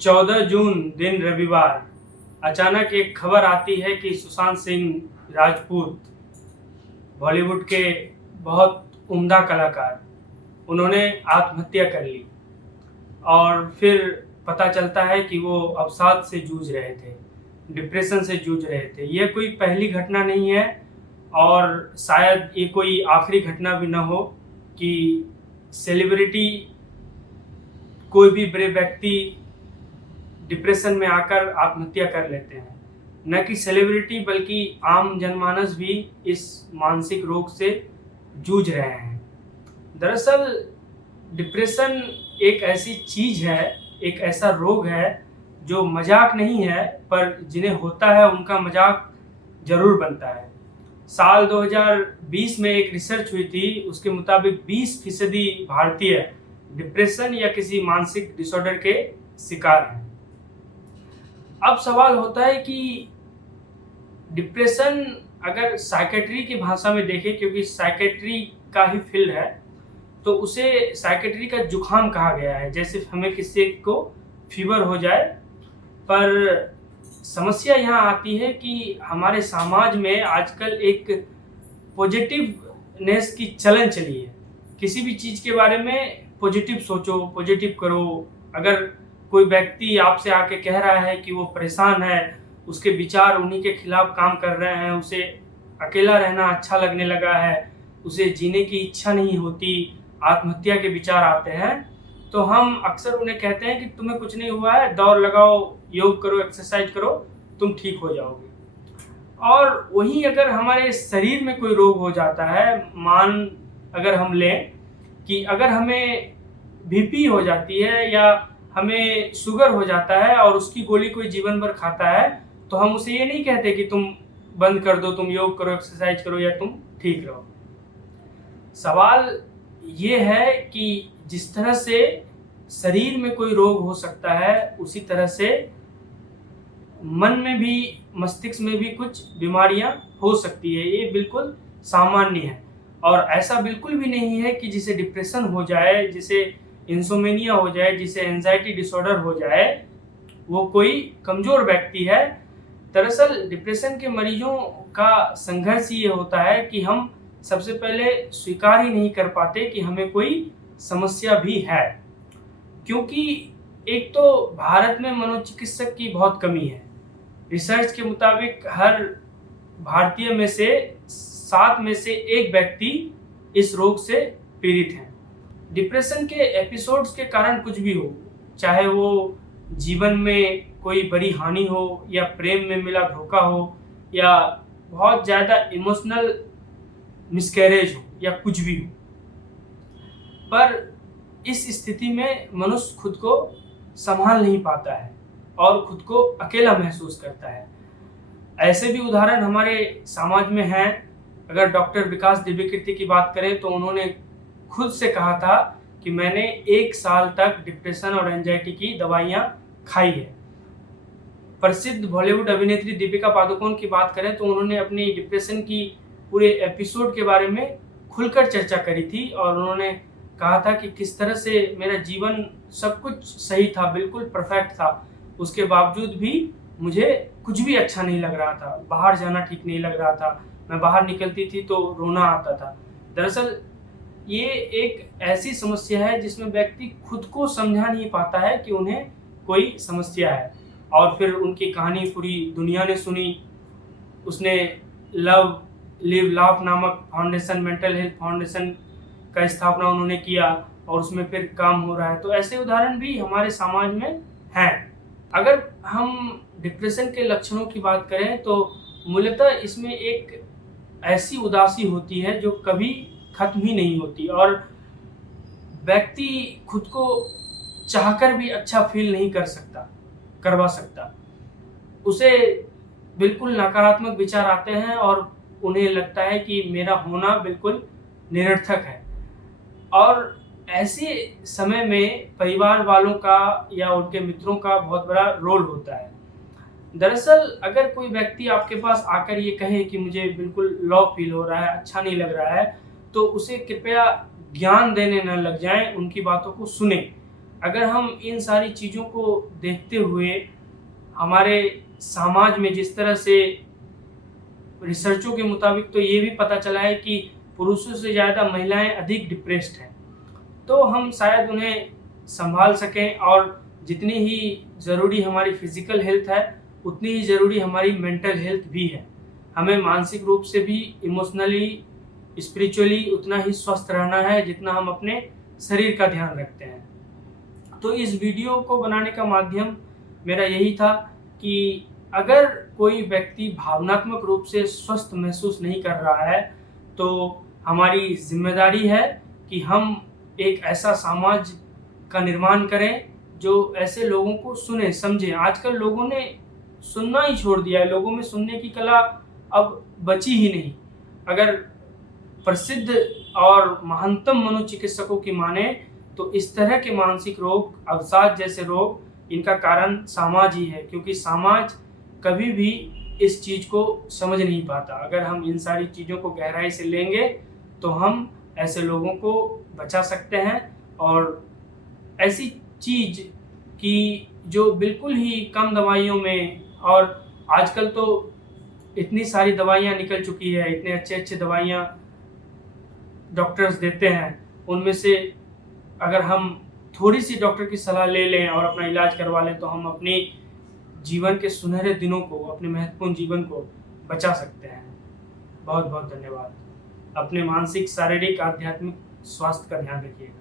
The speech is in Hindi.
14 जून दिन रविवार अचानक एक खबर आती है कि सुशांत सिंह राजपूत बॉलीवुड के बहुत उम्दा कलाकार उन्होंने आत्महत्या कर ली। और फिर पता चलता है कि वो अवसाद से जूझ रहे थे, डिप्रेशन से जूझ रहे थे। यह कोई पहली घटना नहीं है और शायद ये कोई आखिरी घटना भी ना हो कि सेलिब्रिटी, कोई भी बड़े व्यक्ति डिप्रेशन में आकर आत्महत्या कर लेते हैं। न कि सेलिब्रिटी बल्कि आम जनमानस भी इस मानसिक रोग से जूझ रहे हैं। दरअसल डिप्रेशन एक ऐसी चीज है, एक ऐसा रोग है जो मजाक नहीं है, पर जिन्हें होता है उनका मजाक जरूर बनता है। साल 2020 में एक रिसर्च हुई थी, उसके मुताबिक 20% भारतीय डिप्रेशन या किसी मानसिक डिसऑर्डर के शिकार हैं। अब सवाल होता है कि डिप्रेशन अगर साइकेट्री की भाषा में देखें, क्योंकि साइकेट्री का ही फील्ड है, तो उसे साइकेट्री का जुखाम कहा गया है। जैसे हमें किसी को फीवर हो जाए, पर समस्या यहाँ आती है कि हमारे समाज में आजकल एक पॉजिटिवनेस की चलन चली है। किसी भी चीज़ के बारे में पॉजिटिव सोचो, पॉजिटिव करो। अगर कोई व्यक्ति आपसे आके कह रहा है कि वो परेशान है, उसके विचार उन्हीं के खिलाफ काम कर रहे हैं, उसे अकेला रहना अच्छा लगने लगा है, उसे जीने की इच्छा नहीं होती, आत्महत्या के विचार आते हैं, तो हम अक्सर उन्हें कहते हैं कि तुम्हें कुछ नहीं हुआ है, दौड़ लगाओ, योग करो, एक्सरसाइज करो, तुम ठीक हो जाओगे। और वहीं अगर हमारे शरीर में कोई रोग हो जाता है, अगर हम लें कि अगर हमें बीपी हो जाती है या हमें शुगर हो जाता है और उसकी गोली कोई जीवन भर खाता है, तो हम उसे ये नहीं कहते कि तुम बंद कर दो, तुम योग करो, एक्सरसाइज करो या तुम ठीक रहो। सवाल ये है कि जिस तरह से शरीर में कोई रोग हो सकता है, उसी तरह से मन में भी, मस्तिष्क में भी कुछ बीमारियां हो सकती है। ये बिल्कुल सामान्य है और ऐसा बिल्कुल भी नहीं है कि जिसे डिप्रेशन हो जाए, जिसे इंसोमेनिया हो जाए, जिसे एंजाइटी डिसऑर्डर हो जाए, वो कोई कमजोर व्यक्ति है। दरअसल डिप्रेशन के मरीजों का संघर्ष ये होता है कि हम सबसे पहले स्वीकार ही नहीं कर पाते कि हमें कोई समस्या भी है, क्योंकि एक तो भारत में मनोचिकित्सक की बहुत कमी है। रिसर्च के मुताबिक हर भारतीय में से 7 में से 1 व्यक्ति इस रोग से पीड़ित हैं। डिप्रेशन के एपिसोड्स के कारण कुछ भी हो, चाहे वो जीवन में कोई बड़ी हानि हो या प्रेम में मिला धोखा हो या बहुत ज़्यादा इमोशनल मिसकैरेज हो या कुछ भी हो, पर इस स्थिति में मनुष्य खुद को संभाल नहीं पाता है और खुद को अकेला महसूस करता है। ऐसे भी उदाहरण हमारे समाज में हैं। अगर डॉक्टर विकास दिव्यकीर्ति की बात करें तो उन्होंने खुद से कहा था कि मैंने 1 साल तक डिप्रेशन और एंजाइटी की दवाइयाँ खाई है। प्रसिद्ध बॉलीवुड अभिनेत्री दीपिका पादुकोण की बात करें तो उन्होंने अपनी डिप्रेशन की पूरे एपिसोड के बारे में खुलकर चर्चा करी थी और उन्होंने कहा था कि किस तरह से मेरा जीवन सब कुछ सही था, बिल्कुल परफेक्ट था, उसके बावजूद भी मुझे कुछ भी अच्छा नहीं लग रहा था, बाहर जाना ठीक नहीं लग रहा था, मैं बाहर निकलती थी तो रोना आता था। दरअसल ये एक ऐसी समस्या है जिसमें व्यक्ति खुद को समझा नहीं पाता है कि उन्हें कोई समस्या है, और फिर उनकी कहानी पूरी दुनिया ने सुनी। उसने लव लिव लाफ नामक फाउंडेशन, मेंटल हेल्थ फाउंडेशन का स्थापना उन्होंने किया और उसमें फिर काम हो रहा है। तो ऐसे उदाहरण भी हमारे समाज में हैं। अगर हम डिप्रेशन के लक्षणों की बात करें तो मूलतः इसमें एक ऐसी उदासी होती है जो कभी खत्म ही नहीं होती और व्यक्ति खुद को चाहकर भी अच्छा फील नहीं करवा सकता। उसे बिल्कुल नकारात्मक विचार आते हैं और उन्हें लगता है कि मेरा होना बिल्कुल निरर्थक है। और ऐसे समय में परिवार वालों का या उनके मित्रों का बहुत बड़ा रोल होता है। दरअसल अगर कोई व्यक्ति आपके पास आकर ये कहे कि मुझे बिल्कुल लो फील हो रहा है, अच्छा नहीं लग रहा है, तो उसे कृपया ज्ञान देने न लग जाएं, उनकी बातों को सुने। अगर हम इन सारी चीज़ों को देखते हुए हमारे समाज में जिस तरह से रिसर्चों के मुताबिक तो ये भी पता चला है कि पुरुषों से ज़्यादा महिलाएं अधिक डिप्रेस्ड हैं, तो हम शायद उन्हें संभाल सकें और जितनी ही ज़रूरी हमारी फिज़िकल हेल्थ है उतनी ही ज़रूरी हमारी मेंटल हेल्थ भी है। हमें मानसिक रूप से भी, इमोशनली, स्पिरिचुअली उतना ही स्वस्थ रहना है जितना हम अपने शरीर का ध्यान रखते हैं। तो इस वीडियो को बनाने का माध्यम मेरा यही था कि अगर कोई व्यक्ति भावनात्मक रूप से स्वस्थ महसूस नहीं कर रहा है तो हमारी जिम्मेदारी है कि हम एक ऐसा समाज का निर्माण करें जो ऐसे लोगों को सुने, समझे। आजकल लोगों ने सुनना ही छोड़ दिया है, लोगों में सुनने की कला अब बची ही नहीं। अगर प्रसिद्ध और महानतम मनोचिकित्सकों की माने तो इस तरह के मानसिक रोग, अवसाद जैसे रोग, इनका कारण समाज ही है, क्योंकि समाज कभी भी इस चीज़ को समझ नहीं पाता। अगर हम इन सारी चीज़ों को गहराई से लेंगे तो हम ऐसे लोगों को बचा सकते हैं और ऐसी चीज़ कि जो बिल्कुल ही कम दवाइयों में, और आजकल तो इतनी सारी दवाइयाँ निकल चुकी है, इतने अच्छे दवाइयाँ डॉक्टर्स देते हैं, उनमें से अगर हम थोड़ी सी डॉक्टर की सलाह ले लें और अपना इलाज करवा लें तो हम अपनी जीवन के सुनहरे दिनों को, अपने महत्वपूर्ण जीवन को बचा सकते हैं। बहुत बहुत धन्यवाद। अपने मानसिक, शारीरिक, आध्यात्मिक स्वास्थ्य का ध्यान रखिएगा।